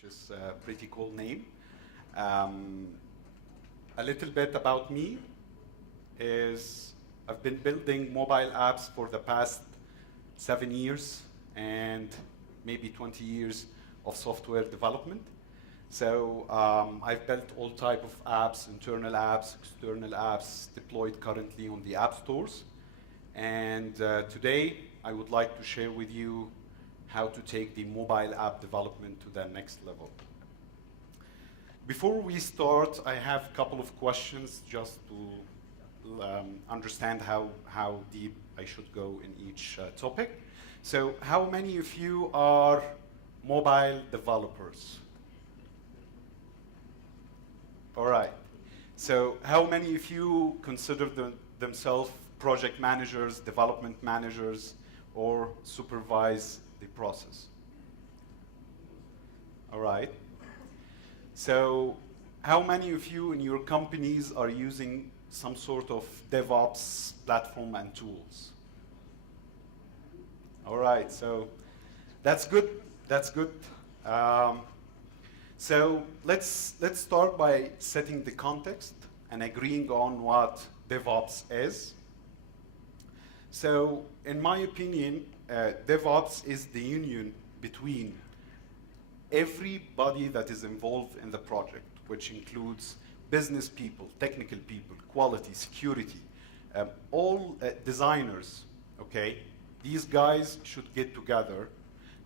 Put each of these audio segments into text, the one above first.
which is a pretty cool name. A little bit about me is I've been building mobile apps for the past 7 years and maybe 20 years of software development. So I've built all type of apps, internal apps, external apps, deployed currently on the app stores. And today, I would like to share with you how to take the mobile app development to the next level. Before we start, I have a couple of questions just to understand how deep I should go in each topic. So how many of you are mobile developers? All right. So how many of you consider themselves project managers, development managers, or supervise the process? All right. So how many of you in your companies are using some sort of DevOps platform and tools? All right, so that's good. That's good. So let's start by setting the context and agreeing on what DevOps is. So in my opinion, DevOps is the union between everybody that is involved in the project, which includes business people, technical people, quality, security, all designers, okay? These guys should get together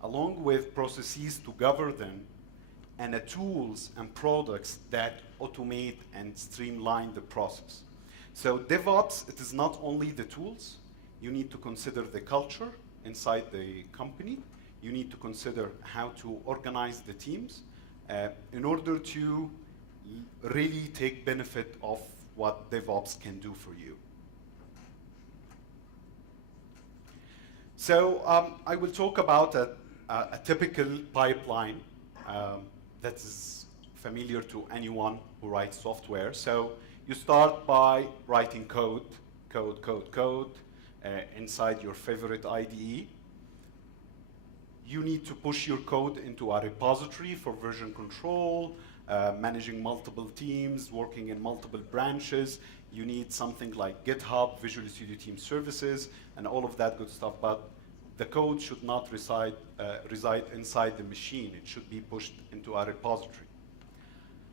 along with processes to govern them and tools and products that automate and streamline the process. So DevOps, it is not only the tools. You need to consider the culture inside the company. You need to consider how to organize the teams in order to really take benefit of what DevOps can do for you. So I will talk about a typical pipeline that is familiar to anyone who writes software. So you start by writing code inside your favorite IDE. You need to push your code into a repository for version control, managing multiple teams, working in multiple branches. You need something like GitHub, Visual Studio Team Services, and all of that good stuff. But the code should not reside inside the machine. It should be pushed into a repository.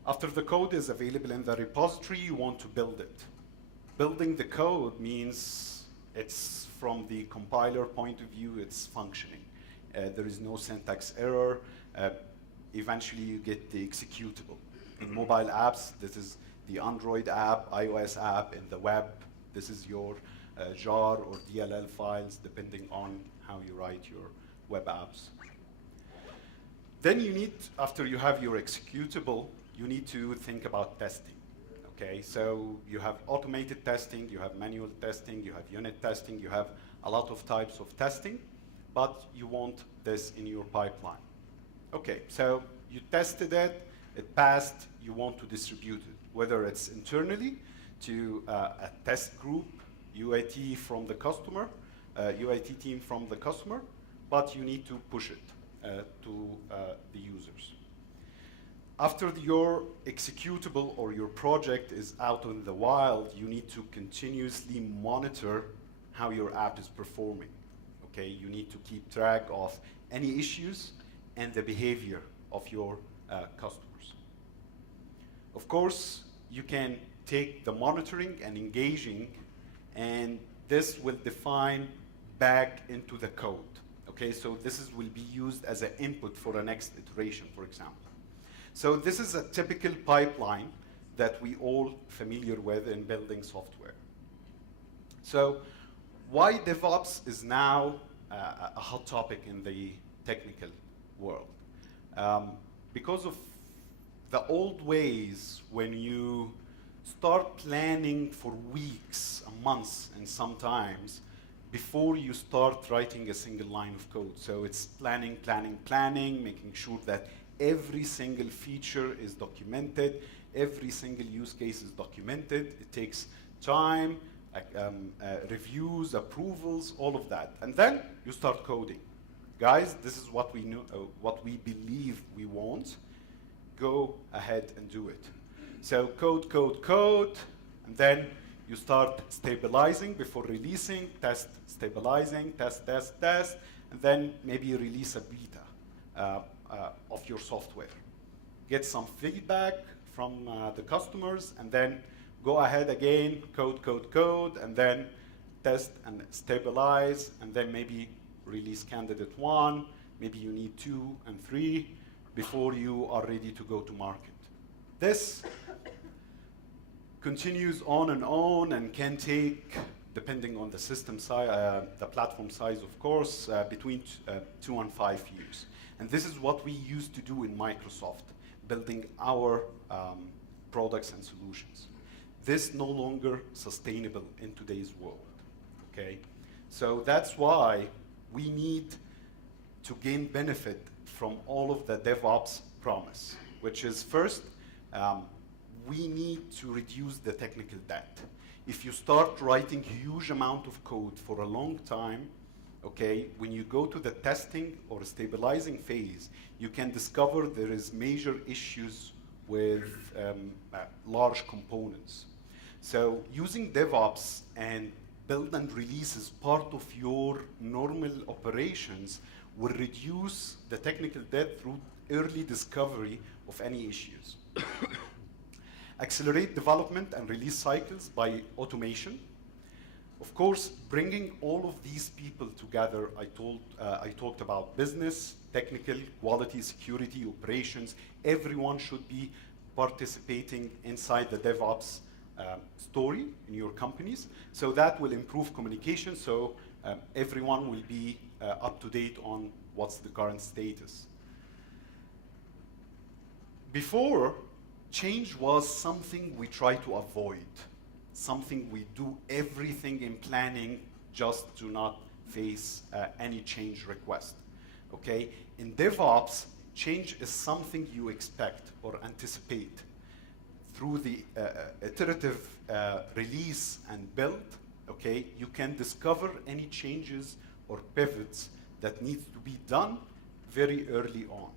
After the code is available in the repository, you want to build it. Building the code means it's from the compiler point of view, it's functioning. There is no syntax error. Eventually, you get the executable. In mobile apps, this is the Android app, iOS app, in the web. This is your jar or DLL files, depending on how you write your web apps. Then you need, after you have your executable, you need to think about testing. Okay, so you have automated testing, you have manual testing, you have unit testing, you have a lot of types of testing, but you want this in your pipeline. Okay, so you tested it, it passed, you want to distribute it, whether it's internally to a test group, UAT from the customer, UAT team from the customer, but you need to push it to the users. After your executable or your project is out in the wild, you need to continuously monitor how your app is performing. Okay, you need to keep track of any issues and the behavior of your customers. Of course, you can take the monitoring and engaging, and this will define back into the code. Okay, so will be used as an input for the next iteration, for example. So this is a typical pipeline that we all familiar with in building software. So why DevOps is now a hot topic in the technical world? Because of the old ways, when you start planning for weeks, months, and sometimes before you start writing a single line of code. So it's planning, making sure that every single feature is documented, every single use case is documented. It takes time, reviews, approvals, all of that. And then you start coding. Guys, this is what we believe we want, go ahead and do it. So code, code, code, and then you start stabilizing before releasing, test, stabilizing, test, test, test, and then maybe you release a beta of your software. Get some feedback from the customers, and then go ahead again, code, code, code, and then test and stabilize, and then maybe release candidate 1, maybe you need 2 and 3 before you are ready to go to market. This continues on and can take, depending on the system size, the platform size, of course, between 2 and 5 years. And this is what we used to do in Microsoft, building our products and solutions. This no longer sustainable in today's world, okay? So that's why we need to gain benefit from all of the DevOps promise, which is first, we need to reduce the technical debt. If you start writing huge amount of code for a long time, okay, when you go to the testing or stabilizing phase, you can discover there is major issues with large components. So using DevOps and build and release as part of your normal operations will reduce the technical debt through early discovery of any issues. Accelerate development and release cycles by automation. Of course, bringing all of these people together, I talked about business, technical, quality, security, operations. Everyone should be participating inside the DevOps story in your companies. So that will improve communication, so everyone will be up to date on what's the current status. Before, change was something we try to avoid, something we do everything in planning just to not face any change request, okay? In DevOps, change is something you expect or anticipate. Through the iterative release and build, okay, you can discover any changes or pivots that needs to be done very early on.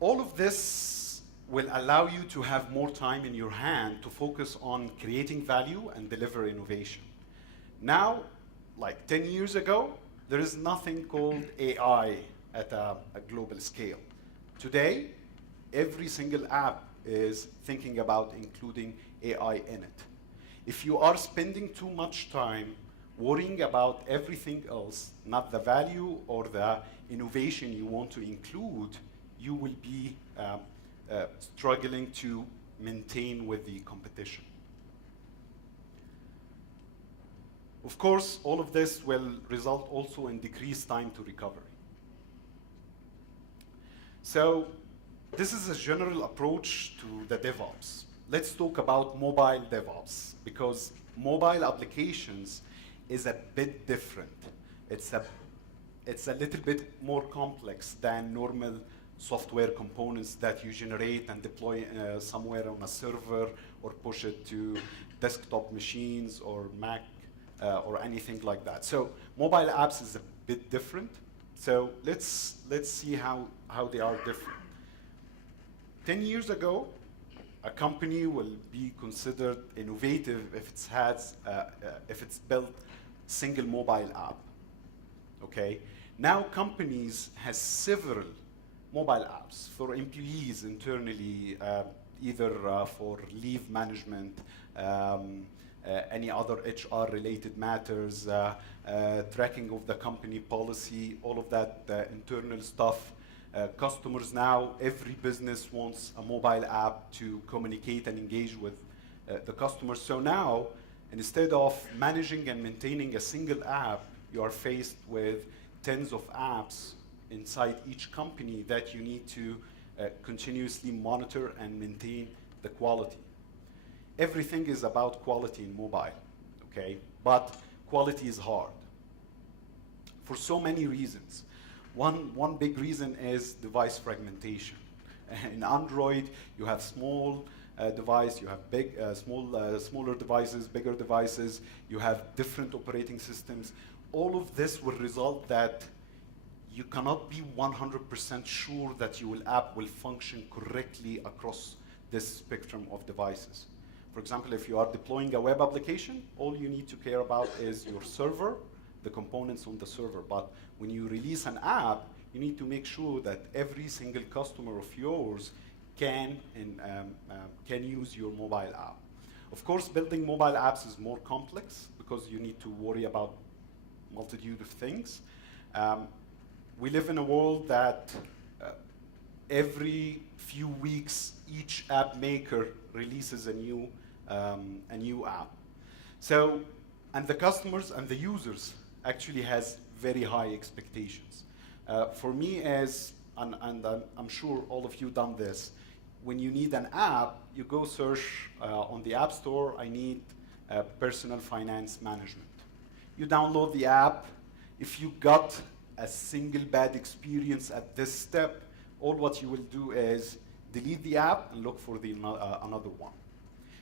All of this will allow you to have more time in your hand to focus on creating value and deliver innovation. Now, like 10 years ago, there is nothing called AI at a global scale. Today, every single app is thinking about including AI in it. If you are spending too much time worrying about everything else, not the value or the innovation you want to include, you will be struggling to maintain with the competition. Of course, all of this will result also in decreased time to recovery. So this is a general approach to the DevOps. Let's talk about mobile DevOps, because mobile applications is a bit different. It's a little bit more complex than normal software components that you generate and deploy somewhere on a server or push it to desktop machines or Mac or anything like that. So mobile apps is a bit different. So let's see how they are different. 10 years ago, a company will be considered innovative if it's built single mobile app. Okay. Now companies has several mobile apps for employees internally, either for leave management, any other HR-related matters, tracking of the company policy, all of that internal stuff. Customers now, every business wants a mobile app to communicate and engage with the customers. So now, instead of managing and maintaining a single app, you are faced with tens of apps inside each company that you need to continuously monitor and maintain the quality. Everything is about quality in mobile, okay? But quality is hard for so many reasons. One big reason is device fragmentation. In Android, you have small device, you have big, smaller devices, bigger devices, you have different operating systems. All of this will result that you cannot be 100% sure that your app will function correctly across this spectrum of devices. For example, if you are deploying a web application, all you need to care about is your server, the components on the server. But when you release an app, you need to make sure that every single customer of yours can use your mobile app. Of course, building mobile apps is more complex because you need to worry about multitude of things. We live in a world that every few weeks, each app maker releases a new app. So, and the customers and the users actually has very high expectations. For me, and I'm sure all of you done this, when you need an app, you go search on the App Store, I need personal finance management. You download the app. If you got a single bad experience at this step, all what you will do is delete the app and look for another one.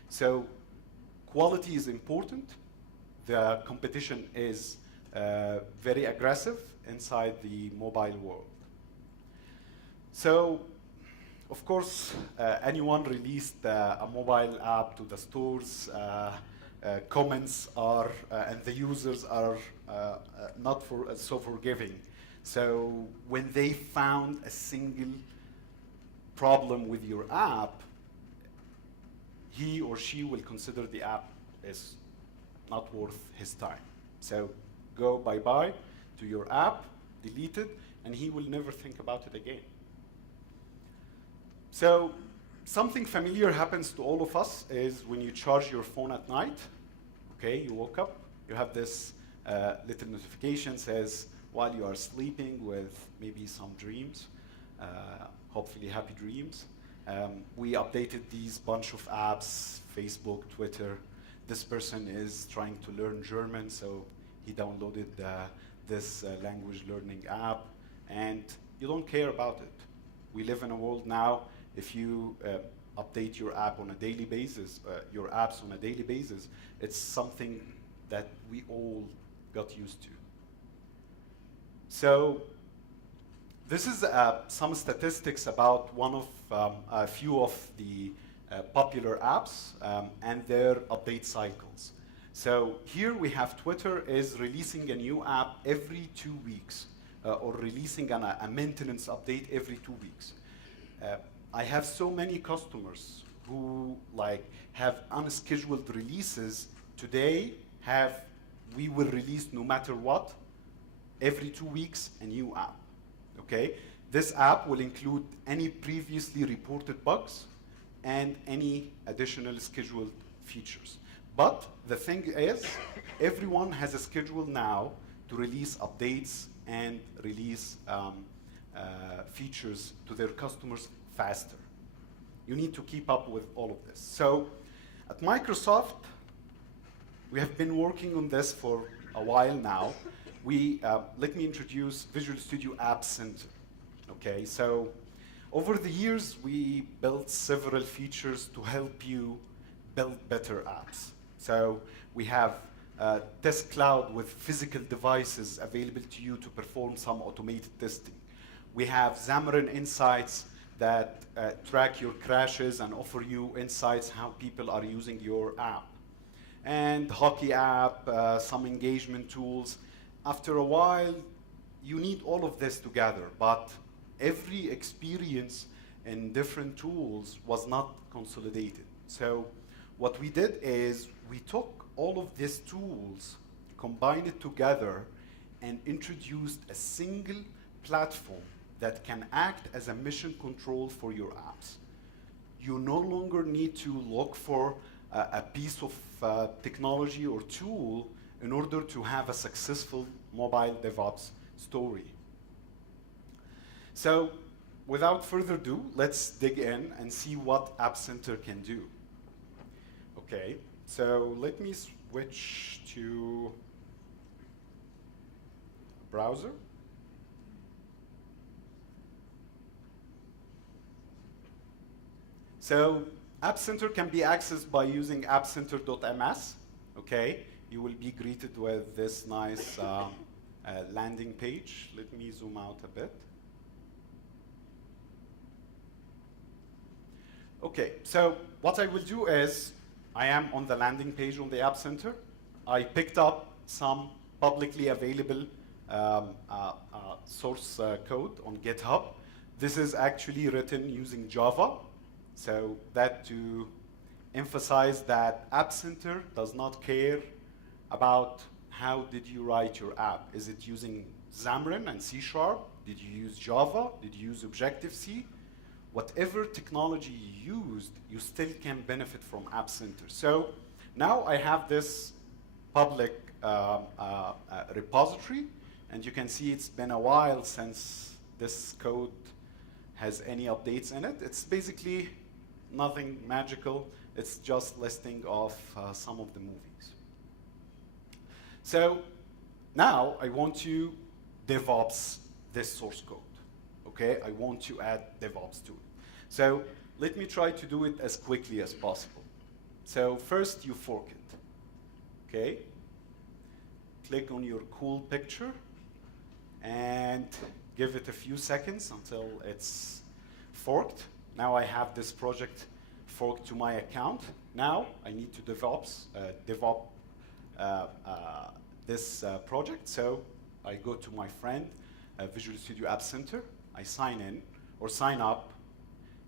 So quality is important. The competition is very aggressive inside the mobile world. So, of course, anyone released a mobile app to the stores, comments are, and the users are not so forgiving. So when they found a single problem with your app, he or she will consider the app is not worth his time. So go bye-bye to your app, delete it, and he will never think about it again. So something familiar happens to all of us is when you charge your phone at night, okay, you woke up, you have this little notification says, while you are sleeping with maybe some dreams, hopefully happy dreams. We updated these bunch of apps, Facebook, Twitter. This person is trying to learn German, so he downloaded this language learning app, and you don't care about it. We live in a world now, if you update your app on a daily basis, your apps on a daily basis, it's something that we all got used to. So this is some statistics about one of a few of the popular apps and their update cycles. So here we have Twitter is releasing a new app every 2 weeks, or releasing a maintenance update every 2 weeks. I have so many customers who have unscheduled releases. Today we will release no matter what, every 2 weeks a new app. Okay? This app will include any previously reported bugs and any additional scheduled features. But the thing is, everyone has a schedule now to release updates and release features to their customers faster. You need to keep up with all of this. So at Microsoft, we have been working on this for a while now. Let me introduce Visual Studio App Center. Okay, so over the years, we built several features to help you build better apps. So we have Test Cloud with physical devices available to you to perform some automated testing. We have Xamarin Insights that track your crashes and offer you insights how people are using your app. And Hockey app, some engagement tools. After a while, you need all of this together, but every experience in different tools was not consolidated. So what we did is we took all of these tools, combined it together, and introduced a single platform that can act as a mission control for your apps. You no longer need to look for a piece of technology or tool in order to have a successful mobile DevOps story. So without further ado, let's dig in and see what App Center can do. Okay, so let me switch to browser. So App Center can be accessed by using appcenter.ms. Okay, you will be greeted with this nice landing page. Let me zoom out a bit. Okay, so what I will do is, I am on the landing page on the App Center. I picked up some publicly available source code on GitHub. This is actually written using Java. So that to emphasize that App Center does not care about how did you write your app. Is it using Xamarin and C#? Did you use Java? Did you use Objective-C? Whatever technology you used, you still can benefit from App Center. So now I have this public repository, and you can see it's been a while since this code has any updates in it. It's basically nothing magical. It's just listing of some of the movies. So now I want to DevOps this source code. Okay, I want to add DevOps to it. So let me try to do it as quickly as possible. So first you fork it. Okay, click on your cool picture and give it a few seconds until it's forked. Now I have this project forked to my account. Now I need to DevOps this project. So I go to my friend, Visual Studio App Center. I sign in or sign up.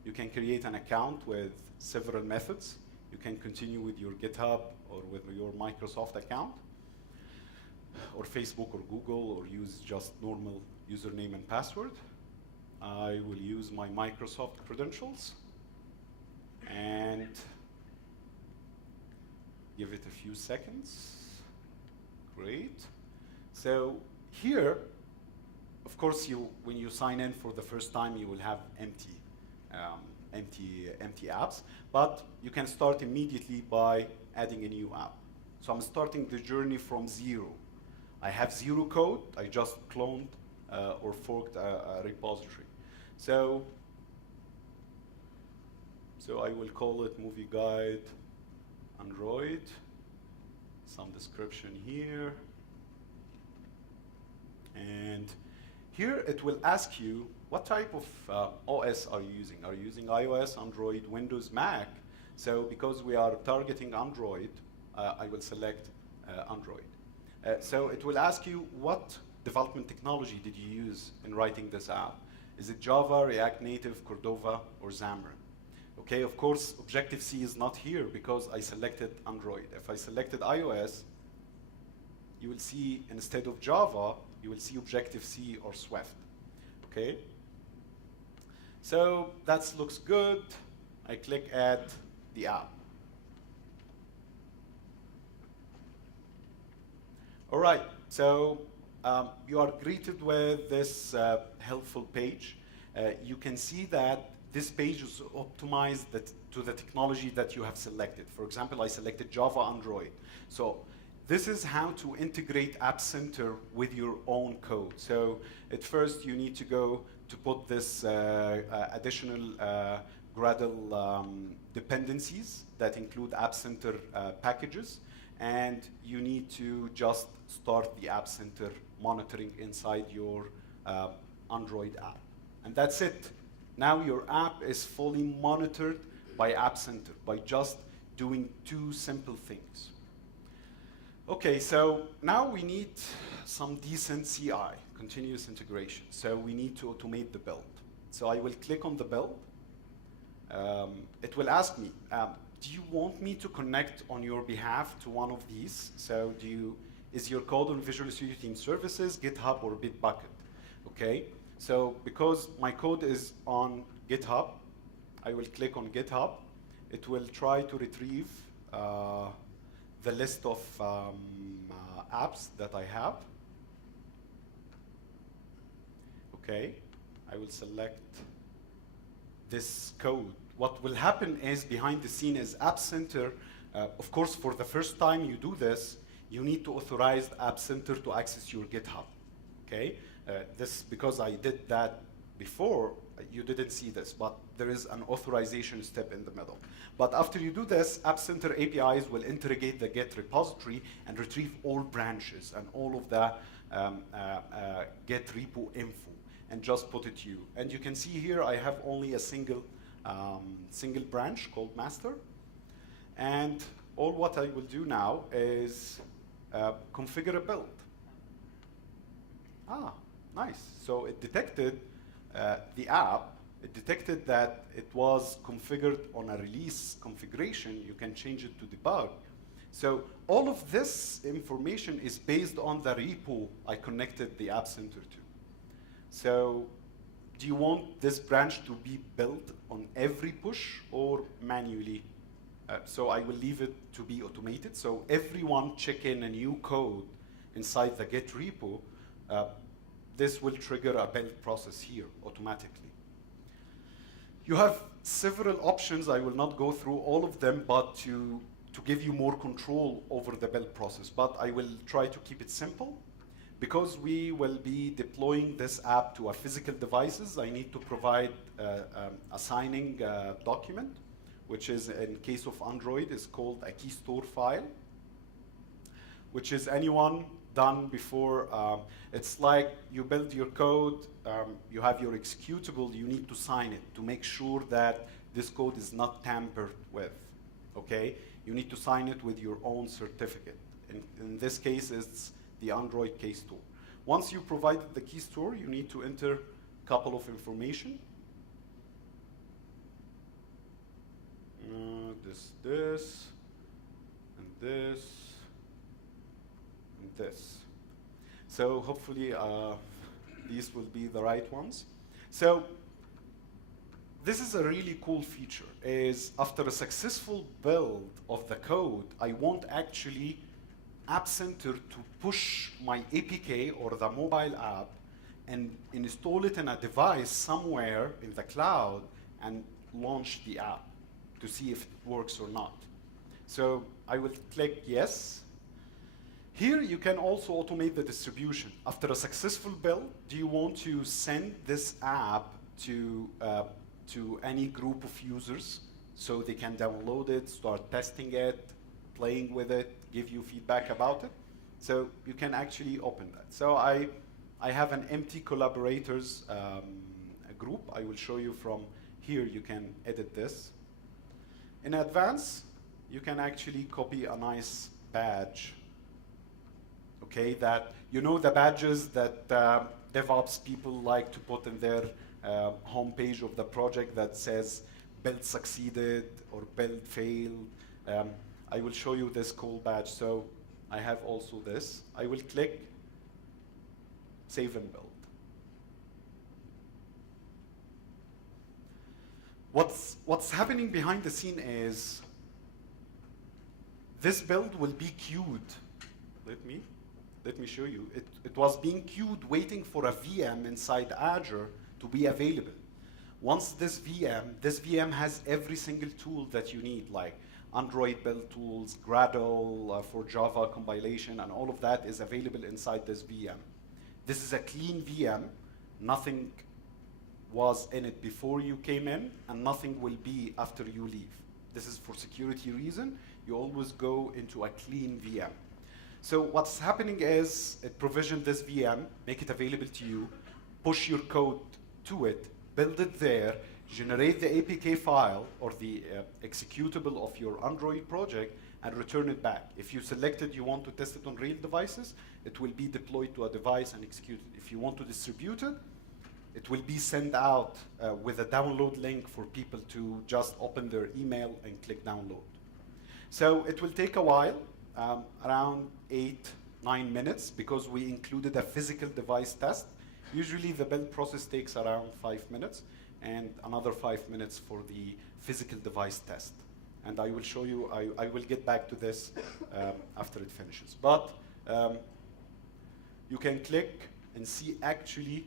You can create an account with several methods. You can continue with your GitHub or with your Microsoft account, or Facebook or Google, or use just normal username and password. I will use my Microsoft credentials and give it a few seconds. Great. So here, of course, when you sign in for the first time, you will have empty apps, but you can start immediately by adding a new app. So I'm starting the journey from zero. I have zero code. I just cloned or forked a repository. So I will call it Movie Guide Android. Some description here. And here it will ask you, what type of OS are you using? Are you using iOS, Android, Windows, Mac? So because we are targeting Android, I will select Android. So it will ask you, what development technology did you use in writing this app? Is it Java, React Native, Cordova, or Xamarin? Okay, of course, Objective-C is not here because I selected Android. If I selected iOS, you will see, instead of Java, you will see Objective-C or Swift. Okay? So that looks good. I click Add the app. All right, so you are greeted with this helpful page. You can see that this page is optimized to the technology that you have selected. For example, I selected Java Android. So this is how to integrate App Center with your own code. So at first, you need to go to put this additional Gradle dependencies that include App Center packages. And you need to just start the App Center monitoring inside your Android app. And that's it. Now your app is fully monitored by App Center by just doing two simple things. Okay, so now we need some decent CI, continuous integration. So we need to automate the build. So I will click on the build. It will ask me, do you want me to connect on your behalf to one of these? So is your code on Visual Studio Team Services, GitHub, or Bitbucket? Okay, so because my code is on GitHub, I will click on GitHub. It will try to retrieve the list of apps that I have. Okay, I will select this code. What will happen is, behind the scene is App Center. Of course, for the first time you do this, you need to authorize App Center to access your GitHub. Okay, this, because I did that before, you didn't see this, but there is an authorization step in the middle. But after you do this, App Center APIs will interrogate the Git repository and retrieve all branches and all of the get repo info and just put it to you. And you can see here I have only a single branch called master. And all what I will do now is configure a build. Ah, nice. So it detected the app. It detected that it was configured on a release configuration. You can change it to debug. So all of this information is based on the repo I connected the App Center to. So do you want this branch to be built on every push or manually? So I will leave it to be automated. So everyone check in a new code inside the Git repo. This will trigger a build process here automatically. You have several options. I will not go through all of them, but to give you more control over the build process. But I will try to keep it simple. Because we will be deploying this app to our physical devices, I need to provide a signing document, which is, in case of Android, is called a key store file, which is anyone done before. It's like you build your code, you have your executable, you need to sign it to make sure that this code is not tampered with, okay? You need to sign it with your own certificate. In this case, it's the Android key store. Once you provided the key store, you need to enter a couple of information. This, and this, and this. So hopefully these will be the right ones. So this is a really cool feature, is after a successful build of the code, I won't actually App Center to push my APK or the mobile app and install it in a device somewhere in the cloud and launch the app to see if it works or not. So I will click yes. Here you can also automate the distribution. After a successful build, do you want to send this app to any group of users so they can download it, start testing it, playing with it, give you feedback about it? So you can actually open that. So I have an empty collaborators group. I will show you from here. You can edit this. In advance, you can actually copy a nice badge. Okay, that you know the badges that DevOps people like to put in their homepage of the project that says build succeeded or build failed. I will show you this cool badge. So I have also this. I will click save and build. What's happening behind the scene is this build will be queued. Let me show you. It was being queued waiting for a VM inside Azure to be available. Once this VM has every single tool that you need, like Android build tools, Gradle for Java compilation, and all of that is available inside this VM. This is a clean VM. Nothing was in it before you came in, and nothing will be after you leave. This is for security reason. You always go into a clean VM. So what's happening is it provisioned this VM, make it available to you, push your code to it, build it there, generate the APK file or the executable of your Android project, and return it back. If you selected you want to test it on real devices, it will be deployed to a device and executed. If you want to distribute it, it will be sent out with a download link for people to just open their email and click download. So it will take a while, around 8-9 minutes, because we included a physical device test. Usually the build process takes around 5 minutes, and another 5 minutes for the physical device test. And I will show you, I will get back to this after it finishes. But you can click and see actually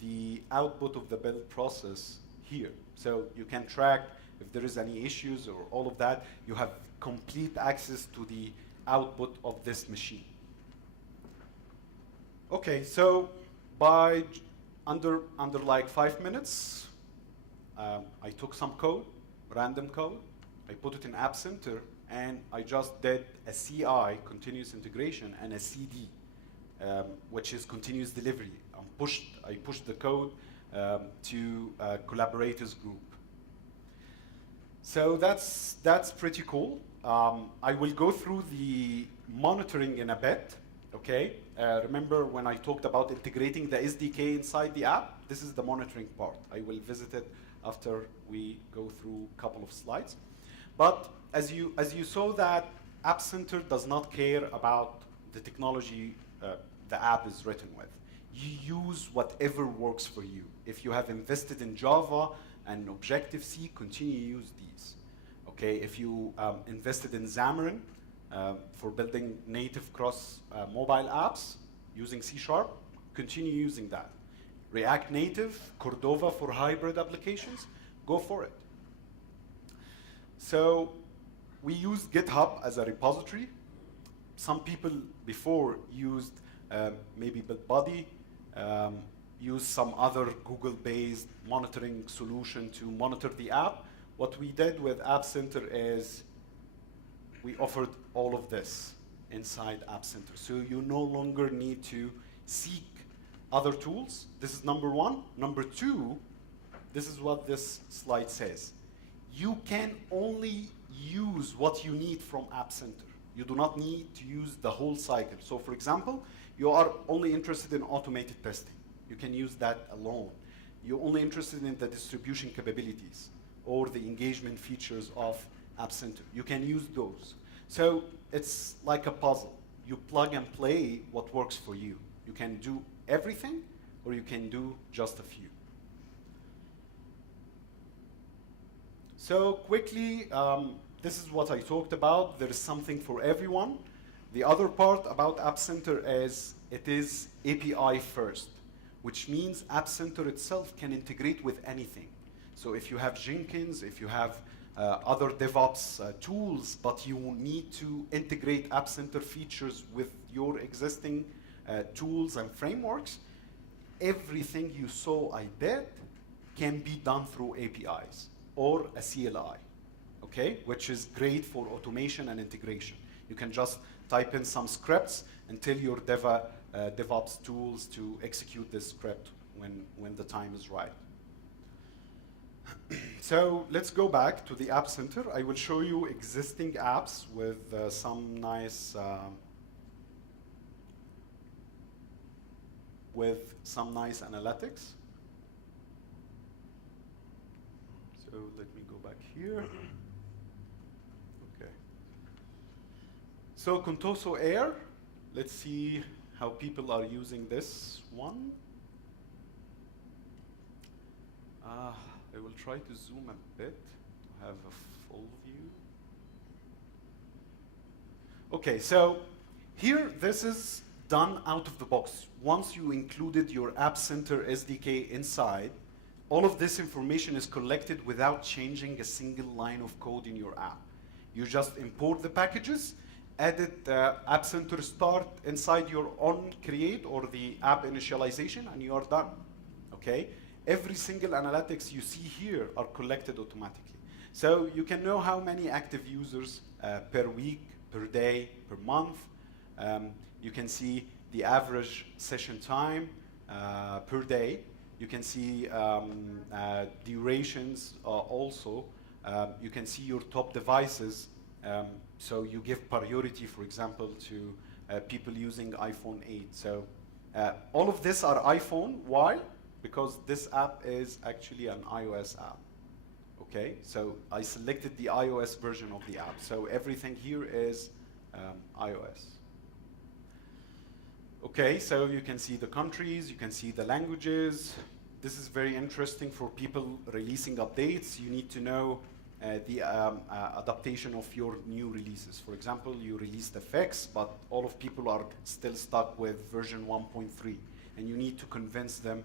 the output of the build process here. So you can track if there is any issues or all of that. You have complete access to the output of this machine. Okay, so by under like 5 minutes, I took some code, random code, I put it in App Center, and I just did a CI, continuous integration, and a CD which is continuous delivery. I pushed the code to a collaborators group. So that's pretty cool. I will go through the monitoring in a bit, okay? Remember when I talked about integrating the SDK inside the app? This is the monitoring part. I will visit it after we go through a couple of slides. But as you saw that App Center does not care about the technology the app is written with. You use whatever works for you. If you have invested in Java and Objective-C, continue to use these. Okay, if you invested in Xamarin for building native cross mobile apps using C#, continue using that. React Native, Cordova for hybrid applications, go for it. So we use GitHub as a repository. Some people before used maybe Bitbucket, use some other Google-based monitoring solution to monitor the app. What we did with App Center is we offered all of this inside App Center. So you no longer need to seek other tools. This is number one. Number two, this is what this slide says. You can only use what you need from App Center. You do not need to use the whole cycle. So for example, you are only interested in automated testing. You can use that alone. You're only interested in the distribution capabilities or the engagement features of App Center. You can use those. So it's like a puzzle. You plug and play what works for you. You can do everything, or you can do just a few. So quickly, this is what I talked about. There is something for everyone. The other part about App Center is it is API first, which means App Center itself can integrate with anything. So if you have Jenkins, if you have other DevOps tools, but you need to integrate App Center features with your existing tools and frameworks, everything you saw I did can be done through APIs or a CLI, okay? Which is great for automation and integration. You can just type in some scripts and tell your DevOps tools to execute this script when the time is right. So let's go back to the App Center. I will show you existing apps with some nice analytics. So let me go back here. Okay. So Contoso Air, let's see how people are using this one. I will try to zoom a bit to have a full view. Okay, so here this is done out of the box. Once you included your App Center SDK inside, all of this information is collected without changing a single line of code in your app. You just import the packages, edit the App Center start inside your on create or the app initialization, and you are done, okay? Every single analytics you see here are collected automatically. So you can know how many active users per week, per day, per month. You can see the average session time per day. You can see durations also. You can see your top devices. So you give priority, for example, to people using iPhone 8. So all of this are iPhone. Why? Because this app is actually an iOS app. Okay, so I selected the iOS version of the app. So everything here is iOS. Okay, so you can see the countries, you can see the languages. This is very interesting for people releasing updates. You need to know the adaptation of your new releases. For example, you released FX, but all of people are still stuck with version 1.3, and you need to convince them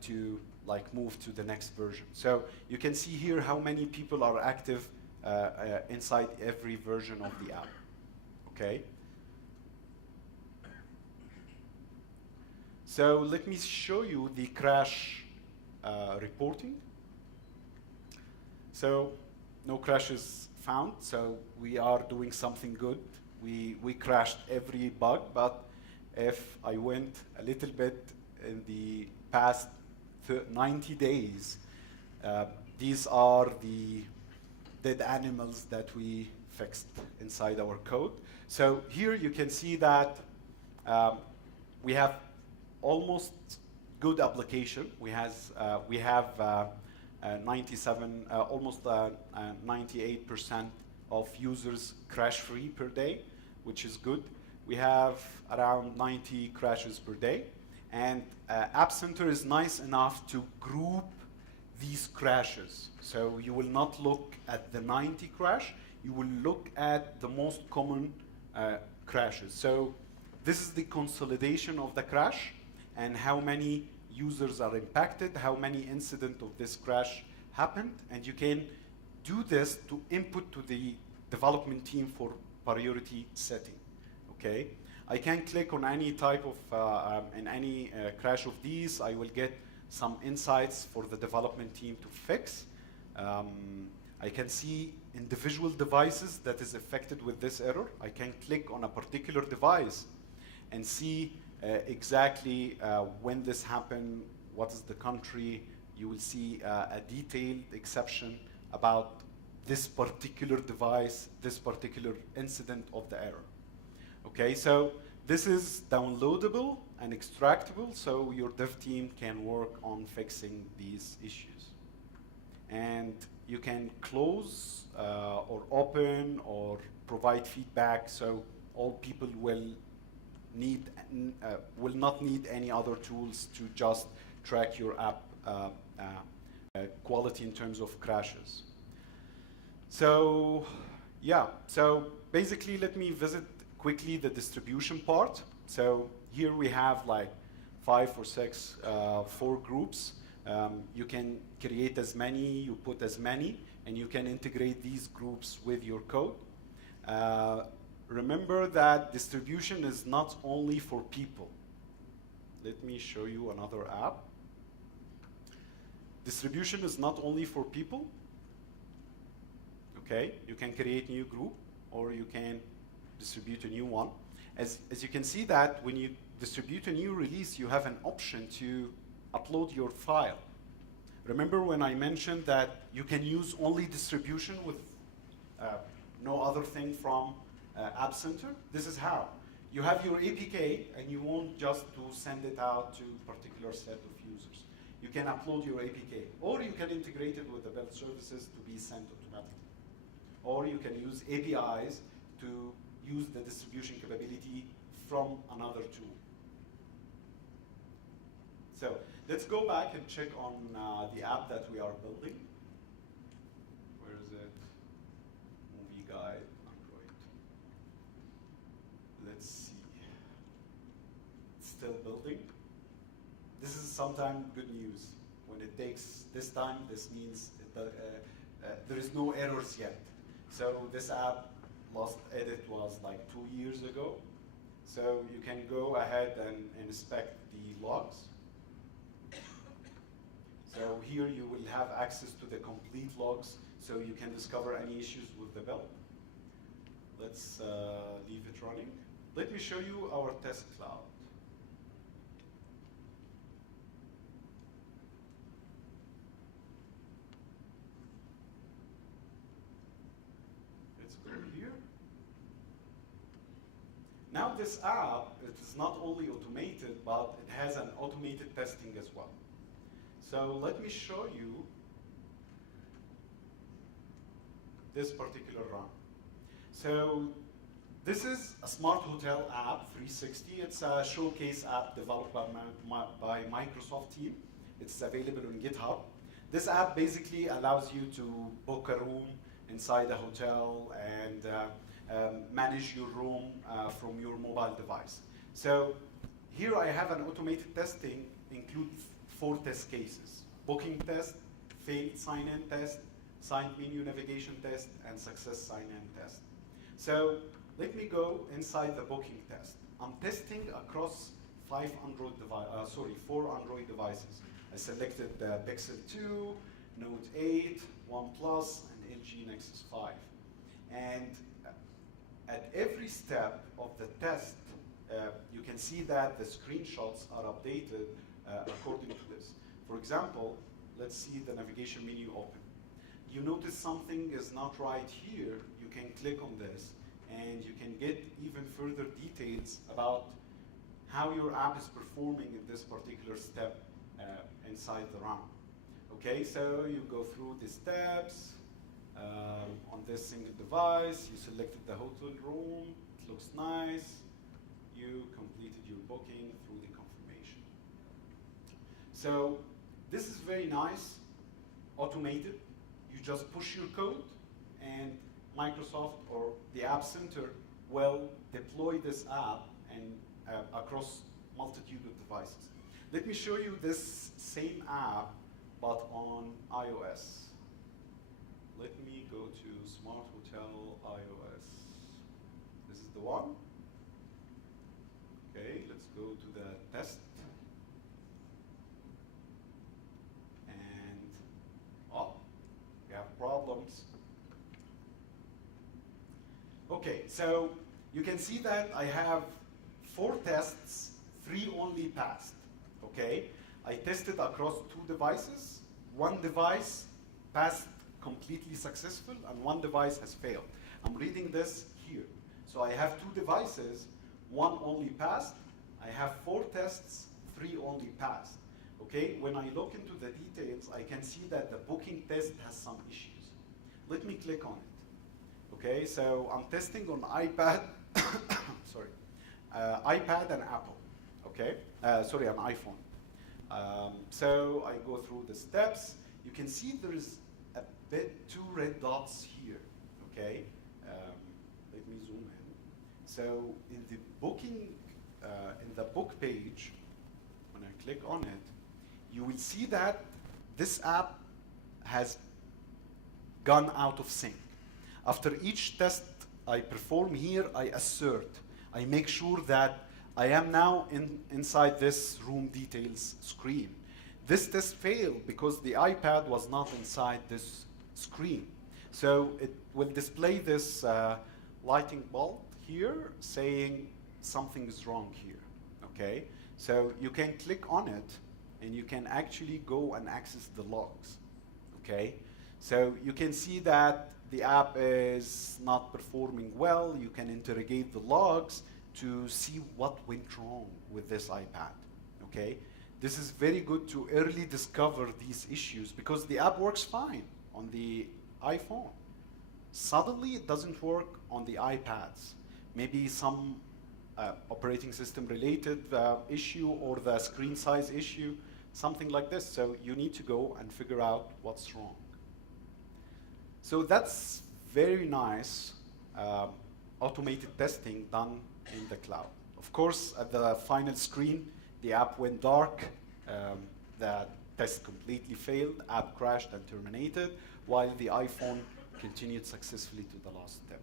to like move to the next version. So you can see here how many people are active inside every version of the app. Okay. So let me show you the crash reporting. So no crashes found, so we are doing something good. We crashed every bug, but if I went a little bit in the past 90 days, these are the dead animals that we fixed inside our code. So here you can see that we have almost good application. We have 97, almost 98% of users crash-free per day, which is good. We have around 90 crashes per day. And App Center is nice enough to group these crashes. So you will not look at the 90 crash, you will look at the most common crashes. So this is the consolidation of the crash and how many users are impacted, how many incidents of this crash happened, and you can do this to input to the development team for priority setting, okay? I can click on any type of, in any crash of these, I will get some insights for the development team to fix. I can see individual devices that is affected with this error. I can click on a particular device and see exactly when this happened, what is the country. You will see a detailed exception about this particular device, this particular incident of the error. Okay, so this is downloadable and extractable, so your dev team can work on fixing these issues. And you can close or open or provide feedback, so all people will not need any other tools to just track your app quality in terms of crashes. So yeah, so basically let me visit quickly the distribution part. So here we have like 5 or 6, 4 groups. You can create as many, you put as many, and you can integrate these groups with your code. Remember that distribution is not only for people. Let me show you another app. Distribution is not only for people. Okay, you can create new group or you can distribute a new one. As you can see that when you distribute a new release, you have an option to upload your file. Remember when I mentioned that you can use only distribution with no other thing from App Center? This is how. You have your APK and you want just to send it out to a particular set of users. You can upload your APK, or you can integrate it with the build services to be sent automatically. Or you can use APIs to use the distribution capability from another tool. So let's go back and check on the app that we are building. Where is it? Movie guide, Android. Let's see. It's still building. This is sometimes good news. When it takes this time, this means there is no errors yet. So this app, last edit was like 2 years ago. So you can go ahead and inspect the logs. So here you will have access to the complete logs, so you can discover any issues with the build. Let's leave it running. Let me show you our test cloud. Let's go here. Now this app, it is not only automated, but it has an automated testing as well. So let me show you this particular run. So this is a smart hotel app, 360. It's a showcase app developed by Microsoft team. It's available on GitHub. This app basically allows you to book a room inside a hotel and manage your room from your mobile device. So here I have an automated testing, includes 4 test cases: booking test, failed sign-in test, signed menu navigation test, and success sign-in test. So let me go inside the booking test. I'm testing across 4 Android devices. I selected the Pixel 2, Note 8, OnePlus, and LG Nexus 5. And at every step of the test, you can see that the screenshots are updated according to this. For example, let's see the navigation menu open. You notice something is not right here, you can click on this, and you can get even further details about how your app is performing in this particular step inside the RAM. Okay, so you go through the steps on this single device, you selected the hotel room, it looks nice, you completed your booking through the confirmation. So this is very nice, automated. You just push your code, and Microsoft or the App Center will deploy this app and across multitude of devices. Let me show you this same app, but on iOS. Let me go to Smart Hotel iOS. This is the one. Okay, let's go to the test. And, oh, we have problems. Okay, so you can see that I have 4 tests, 3 only passed. Okay, I tested across 2 devices. 1 device passed completely successful, and 1 device has failed. I'm reading this here. So I have 2 devices, 1 only passed. I have 4 tests, 3 only passed. Okay, when I look into the details, I can see that the booking test has some issues. Let me click on it. Okay, so I'm testing on iPad, sorry, iPad and Apple. Okay, sorry, on iPhone. So I go through the steps. You can see there is a bit 2 red dots here. Okay, let me zoom in. So in the booking, in the book page, when I click on it, you will see that this app has gone out of sync. After each test I perform here, I assert. I make sure that I am now inside this room details screen. This test failed because the iPad was not inside this screen. So it will display this lighting bulb here saying something is wrong here. Okay, so you can click on it and you can actually go and access the logs. Okay, so you can see that the app is not performing well. You can interrogate the logs to see what went wrong with this iPad. Okay, this is very good to early discover these issues because the app works fine on the iPhone. Suddenly it doesn't work on the iPads. Maybe some operating system related issue or the screen size issue, something like this. So you need to go and figure out what's wrong. So that's very nice automated testing done in the cloud. Of course, at the final screen, the app went dark. The test completely failed. App crashed and terminated, while the iPhone continued successfully to the last step.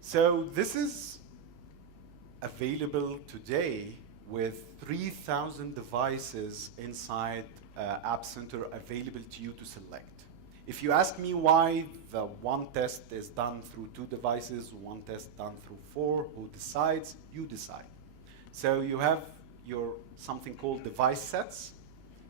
So this is available today with 3,000 devices inside App Center available to you to select. If you ask me why the 1 test is done through 2 devices, 1 test done through 4, who decides? You decide. So you have your something called device sets.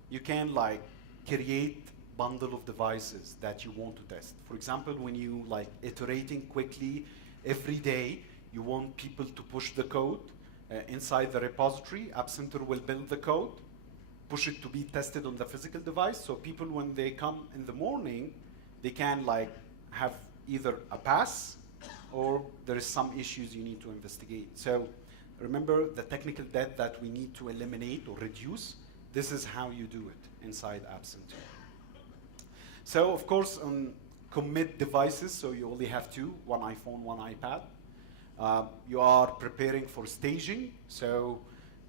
You can like create bundle of devices that you want to test. For example, when you like iterating quickly every day, you want people to push the code inside the repository. App Center will build the code, push it to be tested on the physical device. So people, when they come in the morning, they can like have either a pass or there is some issues you need to investigate. So remember the technical debt that we need to eliminate or reduce. This is how you do it inside App Center. So of course, on commit devices, so you only have 2, 1 iPhone, 1 iPad. You are preparing for staging, so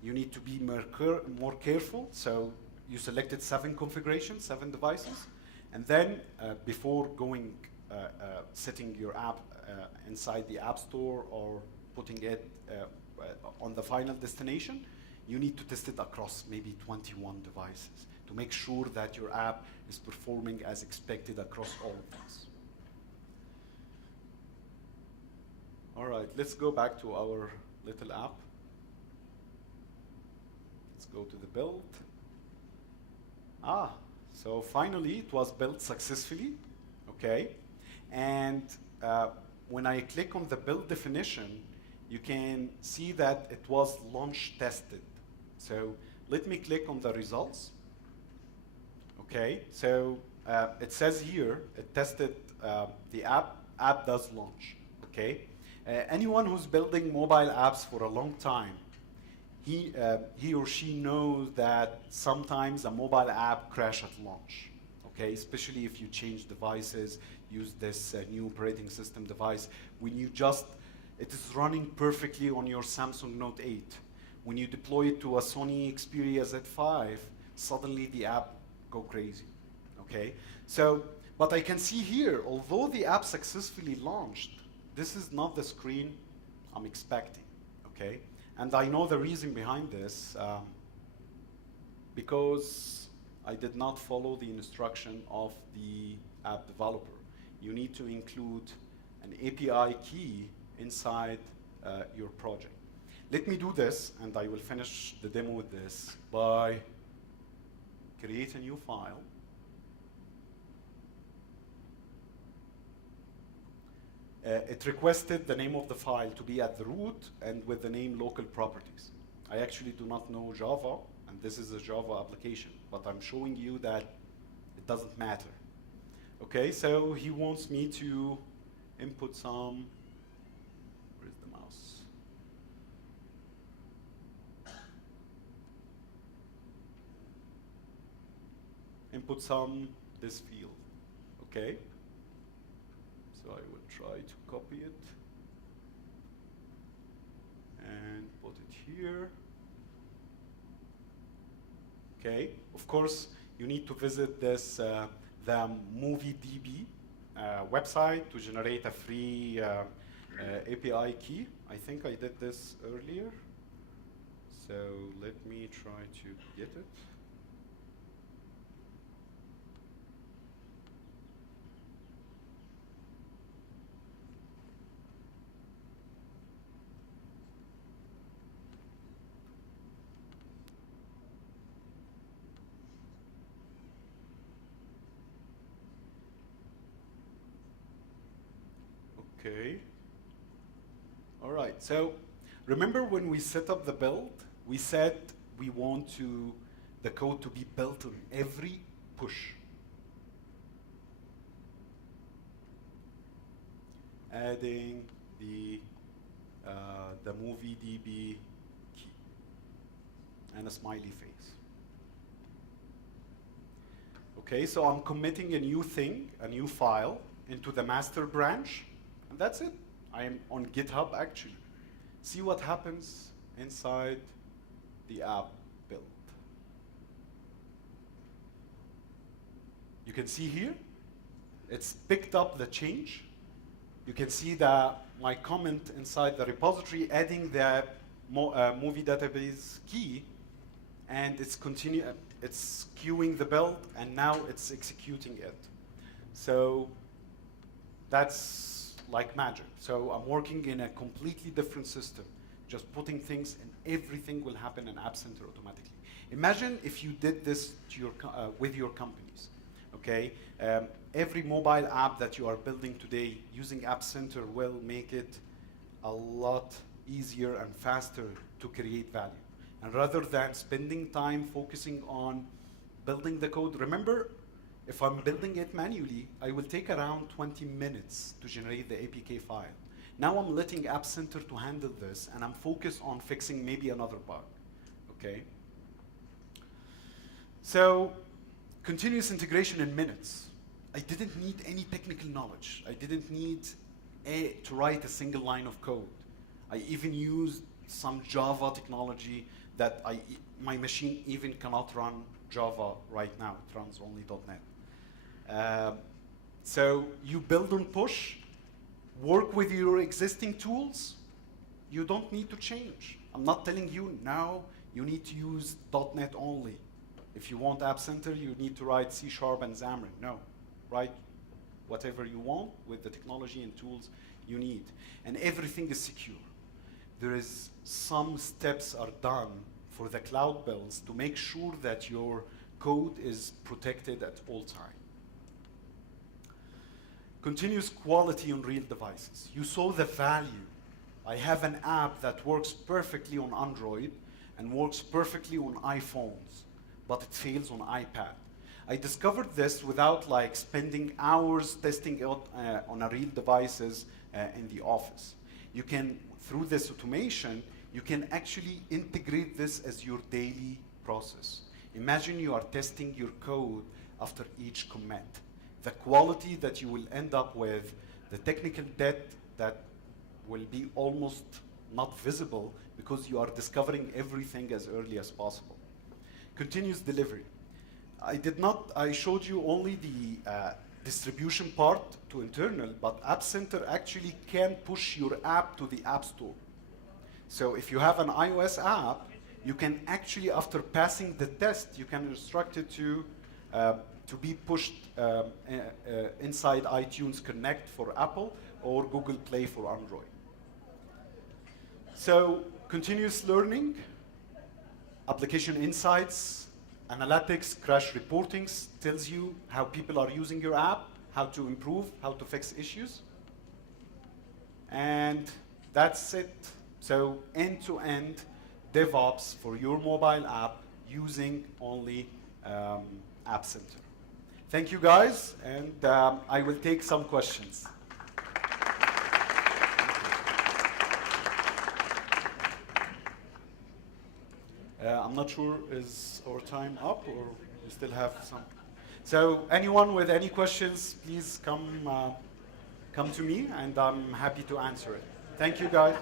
you need to be more careful. So you selected 7 configurations, 7 devices, and then before going, setting your app inside the App Store or putting it on the final destination, you need to test it across maybe 21 devices to make sure that your app is performing as expected across all of these. All right, let's go back to our little app. Let's go to the build. So finally it was built successfully, okay? And when I click on the build definition, you can see that it was launch tested. So let me click on the results. Okay, so it says here, it tested the app does launch, okay? Anyone who's building mobile apps for a long time, he or she knows that sometimes a mobile app crash at launch, okay? Especially if you change devices, use this new operating system device. When you it is running perfectly on your Samsung Note 8. When you deploy it to a Sony Xperia Z5, suddenly the app go crazy, okay? So, but I can see here, although the app successfully launched, this is not the screen I'm expecting, okay? And I know the reason behind this, because I did not follow the instruction of the app developer. You need to include an API key inside your project. Let me do this, and I will finish the demo with this by create a new file. It requested the name of the file to be at the root and with the name local properties. I actually do not know Java, and this is a Java application, but I'm showing you that it doesn't matter. Okay, so he wants me to input some, where's the mouse? Input this field, okay? So I will try to copy it and put it here. Okay, of course, you need to visit this, the MovieDB website to generate a free API key. I think I did this earlier. So let me try to get it. Okay. All right. So remember when we set up the build, we said we want the code to be built on every push. Adding the MovieDB key and a smiley face. Okay, so I'm committing a new thing, a new file into the master branch. And that's it. I am on GitHub actually. See what happens inside the app build. You can see here, it's picked up the change. You can see my comment inside the repository adding the movie database key, and it's queuing the build, and now it's executing it. So that's like magic. So I'm working in a completely different system, just putting things and everything will happen in App Center automatically. Imagine if you did this to your with your companies, okay? Every mobile app that you are building today using App Center will make it a lot easier and faster to create value. And rather than spending time focusing on building the code, remember, if I'm building it manually, I will take around 20 minutes to generate the APK file. Now I'm letting App Center to handle this, and I'm focused on fixing maybe another bug, okay? So, continuous integration in minutes. I didn't need any technical knowledge. I didn't need to write a single line of code. I even used some Java technology that my machine even cannot run Java right now. It runs only .NET. So you build on push, work with your existing tools. You don't need to change. I'm not telling you now you need to use .NET only. If you want App Center, you need to write C# and Xamarin. No, write whatever you want with the technology and tools you need. And everything is secure. there is some steps are done for the cloud builds to make sure that your code is protected at all time. Continuous quality on real devices. You saw the value. I have an app that works perfectly on Android and works perfectly on iPhones, but it fails on iPad. I discovered this without like spending hours testing it on a real devices in the office. You can, through this automation, you can actually integrate this as your daily process. Imagine you are testing your code after each commit. The quality that you will end up with, the technical debt that will be almost not visible because you are discovering everything as early as possible. Continuous delivery. I showed you only the distribution part to internal, but App Center actually can push your app to the App Store. So if you have an iOS app, you can actually, after passing the test, you can instruct it to be pushed inside iTunes Connect for Apple or Google Play for Android. So continuous learning, application insights, analytics, crash reporting tells you how people are using your app, how to improve, how to fix issues. And that's it. So end-to-end DevOps for your mobile app using only App Center. Thank you guys, and I will take some questions. I'm not sure, is our time up or we still have some? So anyone with any questions, please come to me and I'm happy to answer it. Thank you guys.